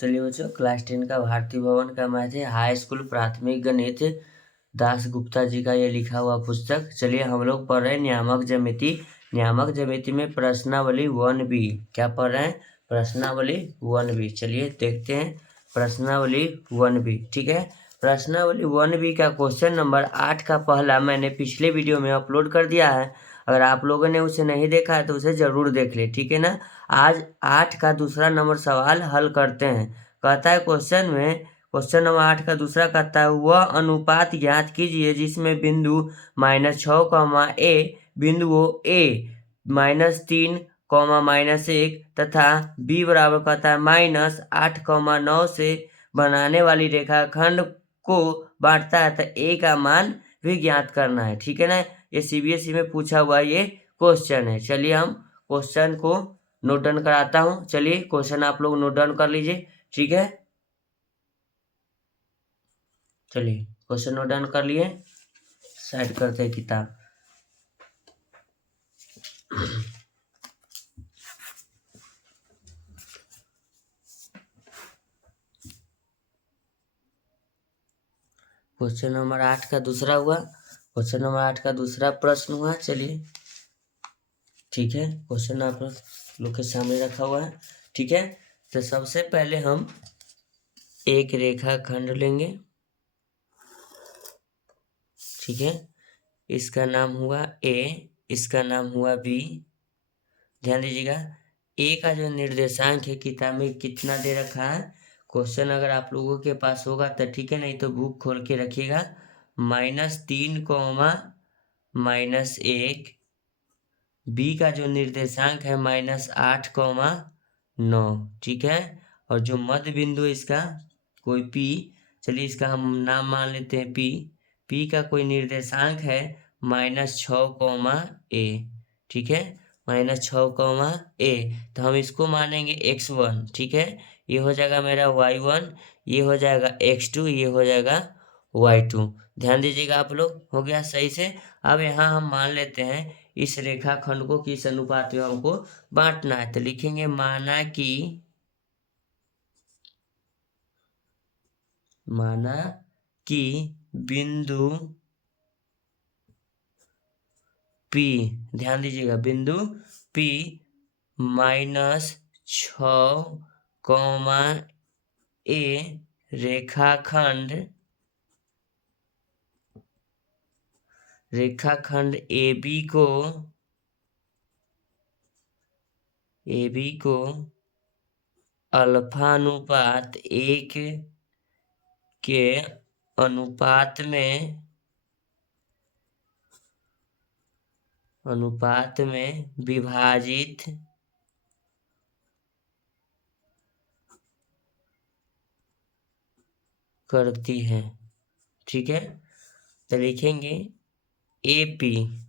चलिए बच्चों, क्लास 10 का भारतीय भवन का मैथ है, हाई स्कूल प्राथमिक गणित, दास गुप्ता जी का ये लिखा हुआ पुस्तक। चलिए हम लोग पढ़ रहे हैं नियामक ज्यामिति। नियामक ज्यामिति में प्रश्नावली 1B। क्या पढ़ रहे हैं? प्रश्नावली 1B। चलिए देखते हैं प्रश्नावली 1B। ठीक है, प्रश्नावली 1B का क्वेश्चन नंबर 8 का पहला मैंने पिछले वीडियो में अपलोड कर दिया है। अगर आप लोगों ने उसे नहीं देखा है तो उसे जरूर देख ले, ठीक है ना। आज 8 का दूसरा नंबर सवाल हल करते हैं। कहता है क्वेश्चन नंबर 8 का दूसरा कहता है, वह अनुपात ज्ञात कीजिए जिसमें बिंदु -6, a बिंदुओं a -3, -1 तथा b बराबर कहता है -8, 9 से बनाने वाली रेखाखंड को बांटता है, तो a का मान भी ज्ञात करना है। ठीक है ना, ये CBSE में पूछा हुआ ये क्वेश्चन है। चलिए हम क्वेश्चन को नोट डाउन कराता हूँ। चलिए क्वेश्चन आप लोग नोट डाउन कर लीजिए, ठीक है। चलिए क्वेश्चन नोट डाउन कर लिए, साइड करते हैं किताब। क्वेश्चन नंबर 8 का दूसरा हुआ, क्वेश्चन नंबर 8 का दूसरा प्रश्न हुआ। चलिए ठीक है, क्वेश्चन आप लोग के सामने रखा हुआ है। ठीक है, तो सबसे पहले हम एक रेखाखंड लेंगे। ठीक है, इसका नाम हुआ A, इसका नाम हुआ B। ध्यान दीजिएगा, A का जो निर्देशांक है किताब में कितना दे रखा है। क्वेश्चन अगर आप लोगों के पास होगा तो ठीक है, नहीं तो बुक खोल के रखिएगा। -3, -1। B का जो निर्देशांक है -8, 9। ठीक है, और जो मध्य बिंदु इसका कोई P, चलिए इसका हम नाम मान लेते हैं P। P का कोई निर्देशांक है -6, a। ठीक है, -6, a, तो हम इसको मानेंगे x1। ठीक है, ये हो जाएगा मेरा y1, ये हो जाएगा x2, ये हो जाएगा y2। ध्यान दीजिएगा आप लोग, हो गया सही से। अब यहाँ हम मान लेते हैं इस रेखाखंड को किस अनुपात में हमको बांटना है, तो लिखेंगे माना कि बिंदु P, ध्यान दीजिएगा बिंदु P -6, a रेखाखंड AB को अल्फानुपात 1 के अनुपात में विभाजित करती है। ठीक है, तो लिखेंगे AP।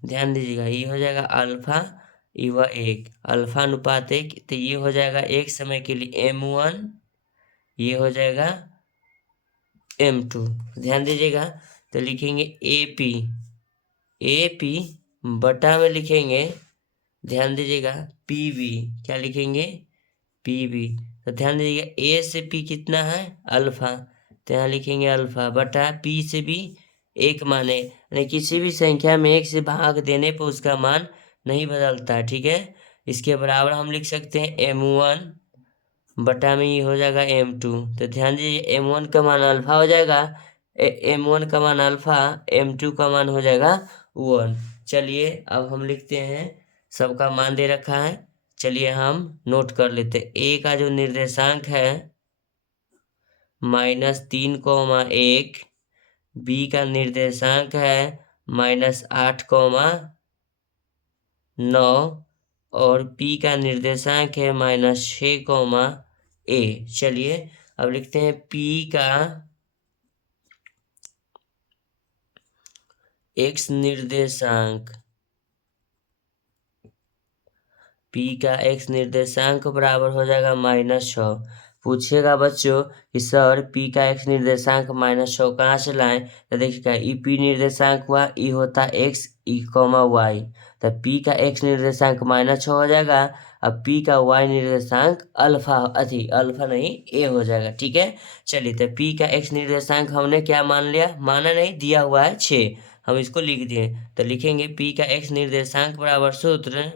ध्यान दीजिएगा, ये हो जाएगा अल्फा, ये हुआ 1, अल्फा अनुपात 1, तो ये हो जाएगा एक समय के लिए M1, ये हो जाएगा M2। ध्यान दीजिएगा, तो लिखेंगे AP बटा में लिखेंगे, ध्यान दीजिएगा PB। क्या लिखेंगे? PB। तो ध्यान दीजिएगा A से P कितना है? अल्फा, तो यहाँ लिखेंगे अल्फा बटा P से B 1 माने, यानी किसी भी संख्या में 1 से भाग देने पर उसका मान नहीं बदलता है। ठीक है, इसके बराबर हम लिख सकते हैं M1 बटा में ये हो जाएगा M2। तो ध्यान दीजिए M1 का मान अल्फा हो जाएगा, M1 का मान अल्फा, M2 का मान हो जाएगा 1। चलिए अब हम लिखते हैं, सबका मान दे रखा है। चलिए हम नोट कर लेते हैं। A का जो निर्देशांक है -3, 1। B का निर्देशांक है -8, 9। और P का निर्देशांक है -6, a। चलिए अब लिखते हैं P का x निर्देशांक, P का x निर्देशांक बराबर हो जाएगा -6। पूछेगा बच्चों कि सर P का x निर्देशांक -6 कहाँ से लाएं, तो देखिएगा ई P निर्देशांक हुआ, ई होता x, y, तो P का x निर्देशांक -6 हो जाएगा। अब P का y निर्देशांक अल्फा नहीं a हो जाएगा। ठीक है, चलिए तो P का x निर्देशांक हमने क्या मान लिया, माना नहीं, दिया हुआ है 6, हम इसको लिख दिए। तो लिखेंगे P का x निर्देशांक बराबर सूत्र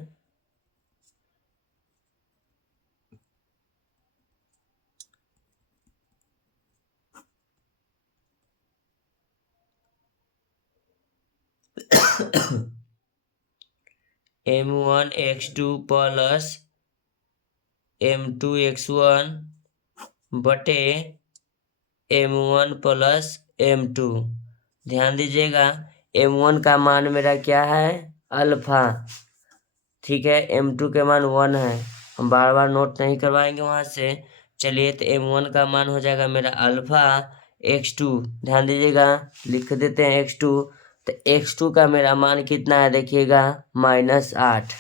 m1x2 प्लस m2x1 बटे m1 प्लस m2। ध्यान दीजिएगा m1 का मान मेरा क्या है, अल्फा। ठीक है, m2 के मान 1 है, हम बार बार नोट नहीं करवाएंगे वहां से। चलिए तो m1 का मान हो जाएगा मेरा अल्फा x2। ध्यान दीजिएगा, लिख देते हैं x2। तो x2 का मेरा मान कितना है, देखिएगा -8।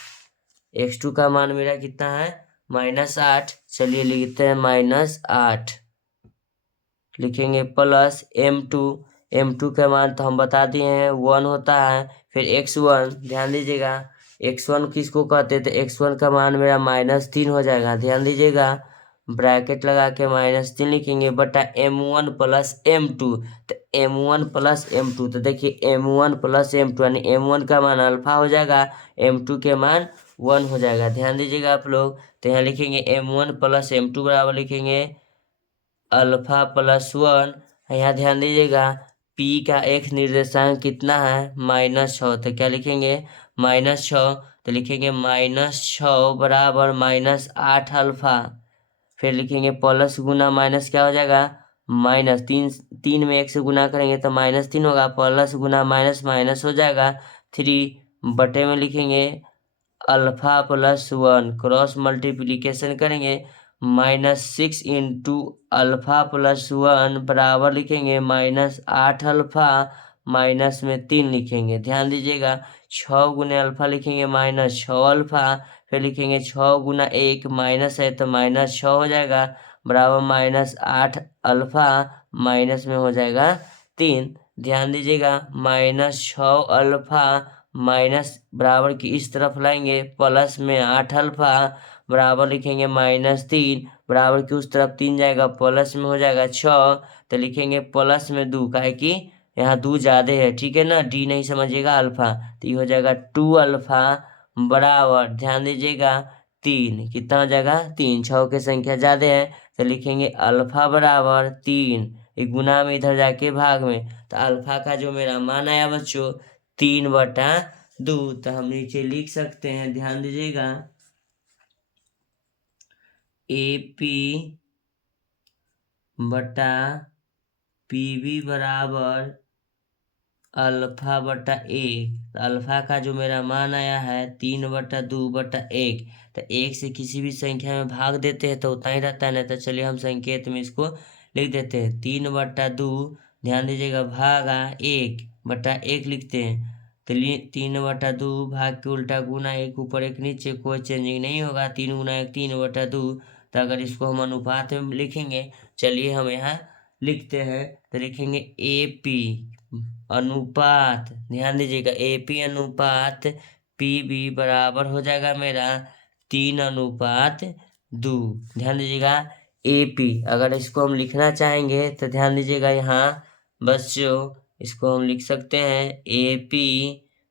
x2 का मान मेरा कितना है, -8। चलिए लिखते हैं -8, लिखेंगे प्लस m2 का मान तो हम बता दिए हैं 1 होता है। फिर x1, ध्यान दीजिएगा x1 किसको कहते थे, x1 का मान मेरा -3 हो जाएगा। ध्यान दीजिएगा ब्रैकेट लगा के -3 लिखेंगे बटा m1 प्लस m2। तो m1 प्लस m2, तो देखिए m1 प्लस m2 यानी m1 का मान अल्फा हो जाएगा, m2 के मान 1 हो जाएगा। ध्यान दीजिएगा आप लोग, तो यहाँ लिखेंगे m1 प्लस m2 बराबर लिखेंगे अल्फा प्लस 1। यहाँ ध्यान दीजिएगा P का x निर्देशांक कितना है, -6। तो क्या लिखेंगे, -6। तो लिखेंगे -6 बराबर -8 अल्फा। फिर लिखेंगे प्लस गुना माइनस क्या हो जाएगा, -3। 3 में 1 से गुना करेंगे तो -3 होगा, प्लस गुना माइनस माइनस हो जाएगा 3 बटे में लिखेंगे अल्फा प्लस 1, क्रॉस मल्टीप्लीकेशन करेंगे -6 इंटू अल्फा प्लस 1 बराबर लिखेंगे -8 अल्फा, माइनस में 3 लिखेंगे। ध्यान दीजिएगा 6 गुने अल्फा लिखेंगे -6 अल्फा। फिर लिखेंगे 6 गुना 1, माइनस है तो -6 हो जाएगा बराबर -8 अल्फा, माइनस में हो जाएगा 3। ध्यान दीजिएगा -6 अल्फा माइनस बराबर की इस तरफ लाएंगे, प्लस में 8 अल्फा बराबर लिखेंगे -3, बराबर की उस तरफ 3 जाएगा, प्लस में हो जाएगा 6। तो लिखेंगे प्लस में 2, काहे कि यहाँ 2 ज़्यादा है। ठीक है ना, डी नहीं समझिएगा अल्फा, तो ये हो जाएगा 2 अल्फा बराबर, ध्यान दीजिएगा 3। कितना हो जाएगा, 3। 6 की संख्या ज़्यादा है तो लिखेंगे अल्फा बराबर 3, एक गुना में इधर जाके भाग में, तो अल्फा का जो मेरा मान आया बच्चों 3/2। तो हम नीचे लिख सकते हैं, ध्यान दीजिएगा AP बटा PB बराबर अल्फा बटा 1। तो अल्फा का जो मेरा मान आया है 3/2/1। तो 1 से किसी भी संख्या में भाग देते हैं तो उतना ही रहता है, नहीं तो चलिए हम संकेत में इसको लिख देते हैं 3/2। ध्यान दीजिएगा भागा 1/1 लिखते हैं, तो 3/2 भाग के उल्टा गुना 1 ऊपर 1 नीचे, कोई चेंजिंग नहीं होगा, 3 गुना 1 3/2। तो अगर इसको हम अनुपात में लिखेंगे, चलिए हम यहाँ लिखते हैं, तो लिखेंगे AP अनुपात, ध्यान दीजिएगा AP अनुपात PB बराबर हो जाएगा मेरा 3/2। ध्यान दीजिएगा AP, अगर इसको हम लिखना चाहेंगे तो ध्यान दीजिएगा यहाँ बच्चों, इसको हम लिख सकते हैं AP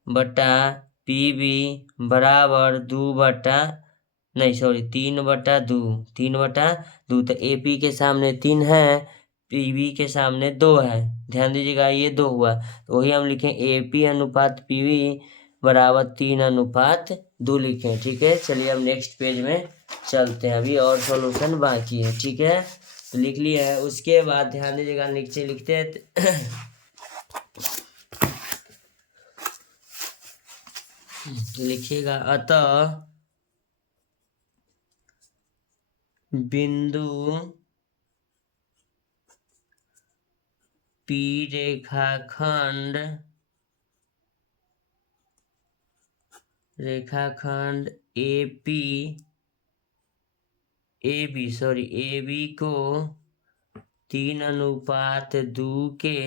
बटा PB बराबर 3/2। 3/2, तो AP के सामने 3 है, PB के सामने 2 है। ध्यान दीजिएगा ये 2 हुआ, तो वही हम लिखें AP अनुपात PB बराबर 3/2 लिखें। ठीक है, चलिए हम नेक्स्ट पेज में चलते हैं, अभी और सॉल्यूशन बाकी है। ठीक है, तो लिख लिया है, उसके बाद ध्यान दीजिएगा नीचे लिखते हैं लिखिएगा अतः बिंदु P रेखाखंड AB को 3/2 के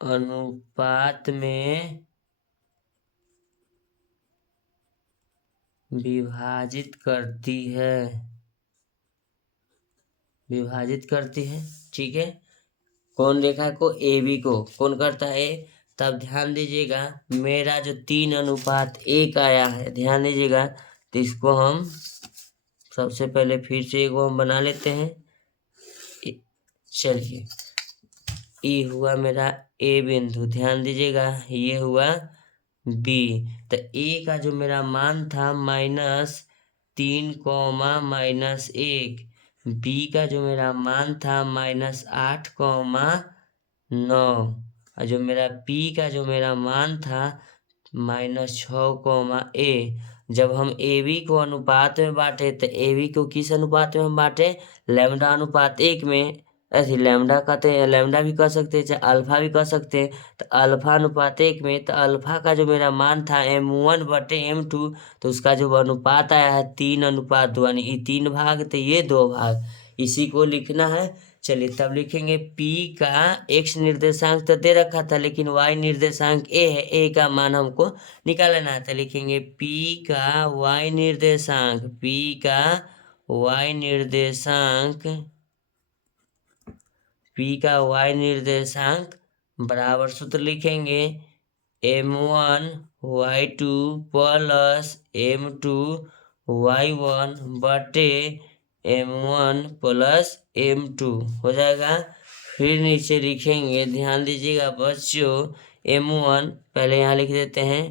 अनुपात में विभाजित करती है। ठीक है, कौन रेखा को? ए बी को कौन करता है? तब ध्यान दीजिएगा, मेरा जो 3:1 आया है, ध्यान दीजिएगा, तो इसको हम सबसे पहले फिर से एक हम बना लेते हैं। चलिए, ये हुआ मेरा ए बिंदु, ध्यान दीजिएगा, ये हुआ बी। तो ए का जो मेरा मान था -3, -1, बी का जो मेरा मान था -8, -9, और जो मेरा पी का जो मेरा मान था -6, ए। जब हम ए बी को अनुपात में बांटे, तो ए बी को किस अनुपात में हम बांटे? λ/1 में। ऐसे लैम्डा कहते हैं, लैम्डा भी कह सकते हैं, चाहे अल्फा भी कह सकते हैं। तो α/1 में, तो अल्फा का जो मेरा मान था m1/m2, तो उसका जो अनुपात आया है 3:2, यानी ये 3 भाग, तो ये 2 भाग, इसी को लिखना है। चलिए, तब लिखेंगे P का x निर्देशांक तो दे रखा था, लेकिन y निर्देशांक a है, a का मान हमको निकालना है। तो लिखेंगे P का y निर्देशांक बराबर सूत्र लिखेंगे m1y2 + m2 y1 बटे m1 + m2 हो जाएगा। फिर नीचे लिखेंगे, ध्यान दीजिएगा बच्चों, m1 पहले यहाँ लिख देते हैं,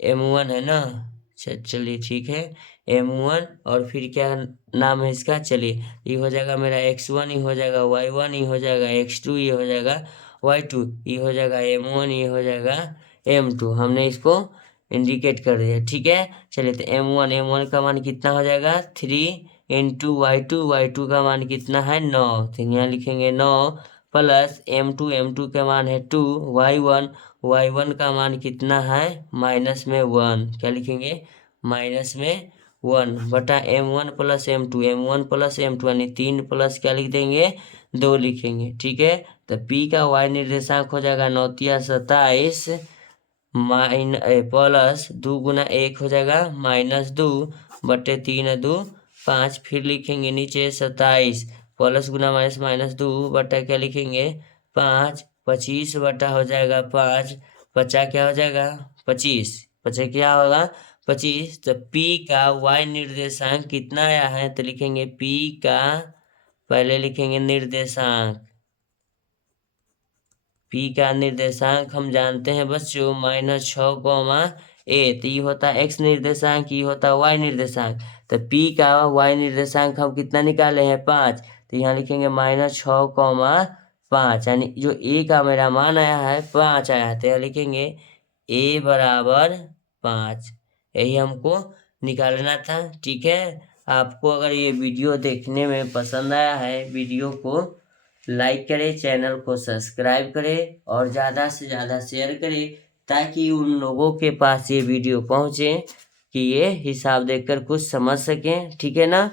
m1 है ना। चलिए ठीक है, m1, और फिर क्या नाम है इसका? चलिए, ये हो जाएगा मेरा x1, ये हो जाएगा y1, ये हो जाएगा x2, ये हो जाएगा y2, ये हो जाएगा m1, ये हो जाएगा m2। हमने इसको इंडिकेट कर दिया। ठीक है, चलिए, तो m1 का मान कितना हो जाएगा? 3 × y2 का मान कितना है? 9। तो यहाँ लिखेंगे 9 + m2 का मान है 2, y1 का मान कितना है? -1। क्या लिखेंगे? -1 बटा m1 + m2, यानी 3 प्लस क्या लिख देंगे? 2 लिखेंगे। ठीक है, तो P का y निर्देशांक हो जाएगा 9 × 27 प्लस 2 × 1 हो जाएगा -2 बटे 3 × 2 5। फिर लिखेंगे नीचे 27 प्लस गुना -2 बटा क्या लिखेंगे? 5। 25 बटा हो जाएगा 5, 50 क्या हो जाएगा? 25, 50 क्या होगा? 25। तो P का y निर्देशांक कितना आया है? तो लिखेंगे P का, पहले लिखेंगे निर्देशांक, P का निर्देशांक हम जानते हैं बच्चों -6, a। तो ये होता है x निर्देशांक, ये होता है y निर्देशांक। तो P का y निर्देशांक हम कितना निकाले हैं? 5। तो यहाँ लिखेंगे -6, 5, यानी जो a का मेरा मान आया है 5 आया है। तो यहाँ लिखेंगे a बराबर 5, यही हमको निकालना था। ठीक है, आपको अगर ये वीडियो देखने में पसंद आया है, वीडियो को लाइक करें, चैनल को सब्सक्राइब करें और ज़्यादा से ज़्यादा शेयर करें, ताकि उन लोगों के पास ये वीडियो पहुँचे कि ये हिसाब देखकर कुछ समझ सकें। ठीक है ना।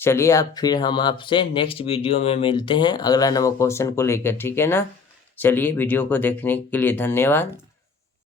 चलिए, अब फिर हम आपसे नेक्स्ट वीडियो में मिलते हैं अगला नंबर क्वेश्चन को लेकर। ठीक है ना। चलिए, वीडियो को देखने के लिए धन्यवाद।